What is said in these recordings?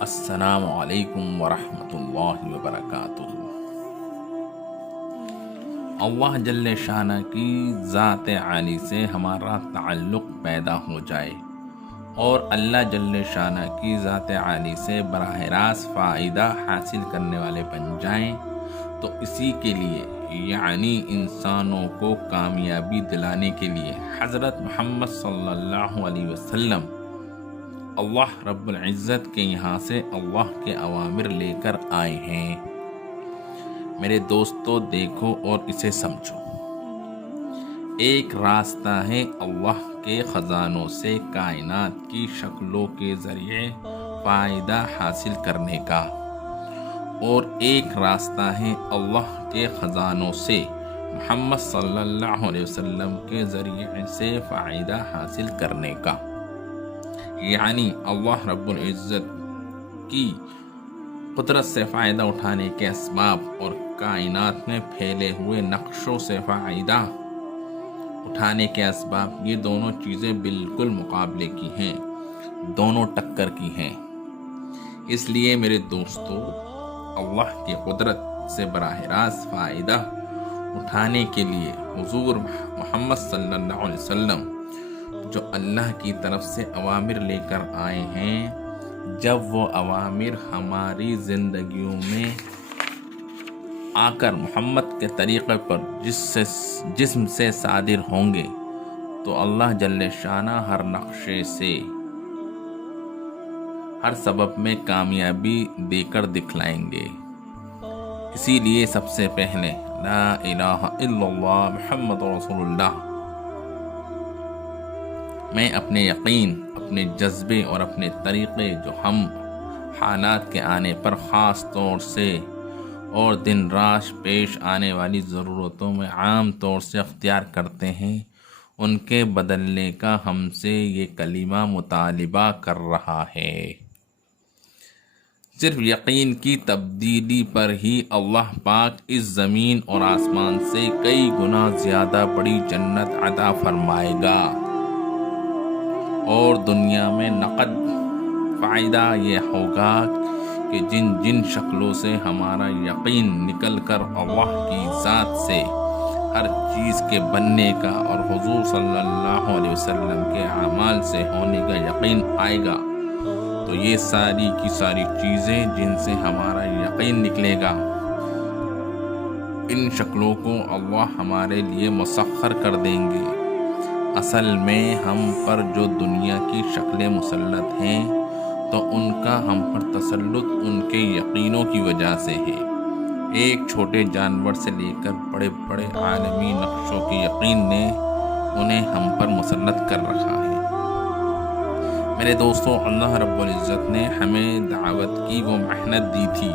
السلام علیکم ورحمۃ اللہ وبرکاتہ۔ اللہ جل شانہ کی ذات عالی سے ہمارا تعلق پیدا ہو جائے اور اللہ جل شانہ کی ذات عالی سے براہ راست فائدہ حاصل کرنے والے بن جائیں، تو اسی کے لیے یعنی انسانوں کو کامیابی دلانے کے لیے حضرت محمد صلی اللہ علیہ وسلم اللہ رب العزت کے یہاں سے اللہ کے اوامر لے کر آئے ہیں۔ میرے دوستو دیکھو اور اسے سمجھو، ایک راستہ ہے اللہ کے خزانوں سے کائنات کی شکلوں کے ذریعے فائدہ حاصل کرنے کا، اور ایک راستہ ہے اللہ کے خزانوں سے محمد صلی اللہ علیہ وسلم کے ذریعے سے فائدہ حاصل کرنے کا۔ یعنی اللہ رب العزت کی قدرت سے فائدہ اٹھانے کے اسباب اور کائنات میں پھیلے ہوئے نقشوں سے فائدہ اٹھانے کے اسباب، یہ دونوں چیزیں بالکل مقابلے کی ہیں، دونوں ٹکر کی ہیں۔ اس لیے میرے دوستو، اللہ کی قدرت سے براہ راست فائدہ اٹھانے کے لیے حضور محمد صلی اللہ علیہ وسلم جو اللہ کی طرف سے اوامر لے کر آئے ہیں، جب وہ اوامر ہماری زندگیوں میں آ کر محمد کے طریقے پر جسم سے صادر ہوں گے، تو اللہ جل شانہ ہر نقشے سے ہر سبب میں کامیابی دے کر دکھلائیں گے۔ اسی لیے سب سے پہلے لا الہ الا اللہ محمد رسول اللہ میں اپنے یقین، اپنے جذبے اور اپنے طریقے جو ہم حالات کے آنے پر خاص طور سے اور دن رات پیش آنے والی ضرورتوں میں عام طور سے اختیار کرتے ہیں، ان کے بدلنے کا ہم سے یہ کلمہ مطالبہ کر رہا ہے۔ صرف یقین کی تبدیلی پر ہی اللہ پاک اس زمین اور آسمان سے کئی گنا زیادہ بڑی جنت عطا فرمائے گا، اور دنیا میں نقد فائدہ یہ ہوگا کہ جن جن شکلوں سے ہمارا یقین نکل کر اللہ کی ذات سے ہر چیز کے بننے کا اور حضور صلی اللہ علیہ وسلم کے اعمال سے ہونے کا یقین آئے گا، تو یہ ساری کی ساری چیزیں جن سے ہمارا یقین نکلے گا، ان شکلوں کو اللہ ہمارے لیے مسخر کر دیں گے۔ اصل میں ہم پر جو دنیا کی شکلیں مسلط ہیں، تو ان کا ہم پر تسلط ان کے یقینوں کی وجہ سے ہے۔ ایک چھوٹے جانور سے لے کر بڑے بڑے عالمی نقشوں کے یقین نے انہیں ہم پر مسلط کر رکھا ہے۔ میرے دوستو، اللہ رب العزت نے ہمیں دعوت کی وہ محنت دی تھی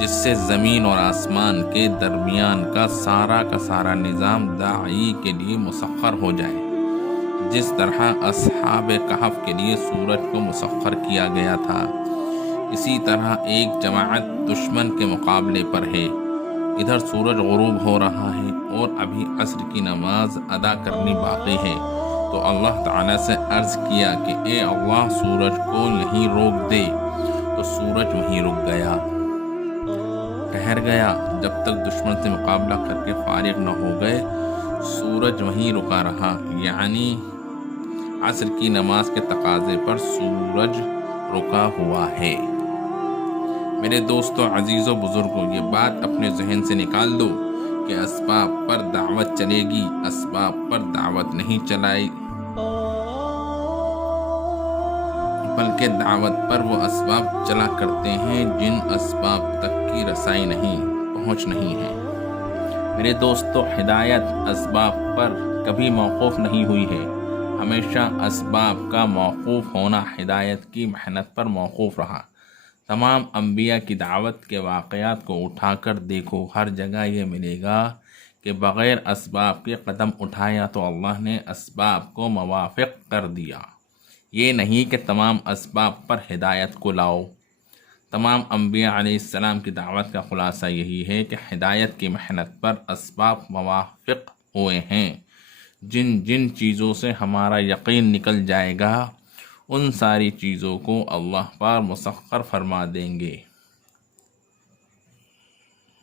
جس سے زمین اور آسمان کے درمیان کا سارا نظام داعی کے لیے مسخر ہو جائے۔ جس طرح اصحاب کہف کے لیے سورج کو مسخر کیا گیا تھا، اسی طرح ایک جماعت دشمن کے مقابلے پر ہے۔ ادھر سورج غروب ہو رہا ہے اور ابھی عصر کی نماز ادا کرنی باقی ہے، تو اللہ تعالیٰ سے عرض کیا کہ اے اللہ، سورج کو یہیں روک دے، تو سورج وہیں رک گیا، ٹھہر گیا۔ جب تک دشمن سے مقابلہ کر کے فارغ نہ ہو گئے، سورج وہیں رکا رہا، یعنی عصر کی نماز کے تقاضے پر سورج رکا ہوا ہے۔ میرے دوستو، عزیزو، بزرگوں، یہ بات اپنے ذہن سے نکال دو کہ اسباب پر دعوت چلے گی، اسباب پر دعوت نہیں چلائی، بلکہ دعوت پر وہ اسباب چلا کرتے ہیں جن اسباب تک کی رسائی پہنچ نہیں ہے۔ میرے دوستو، ہدایت اسباب پر کبھی موقوف نہیں ہوئی ہے، ہمیشہ اسباب کا موقوف ہونا ہدایت کی محنت پر موقوف رہا۔ تمام انبیاء کی دعوت کے واقعات کو اٹھا کر دیکھو، ہر جگہ یہ ملے گا کہ بغیر اسباب کے قدم اٹھایا تو اللہ نے اسباب کو موافق کر دیا۔ یہ نہیں کہ تمام اسباب پر ہدایت کو لاؤ۔ تمام انبیاء علیہ السلام کی دعوت کا خلاصہ یہی ہے کہ ہدایت کی محنت پر اسباب موافق ہوئے ہیں۔ جن جن چیزوں سے ہمارا یقین نکل جائے گا، ان ساری چیزوں کو اللہ پاک مسخر فرما دیں گے۔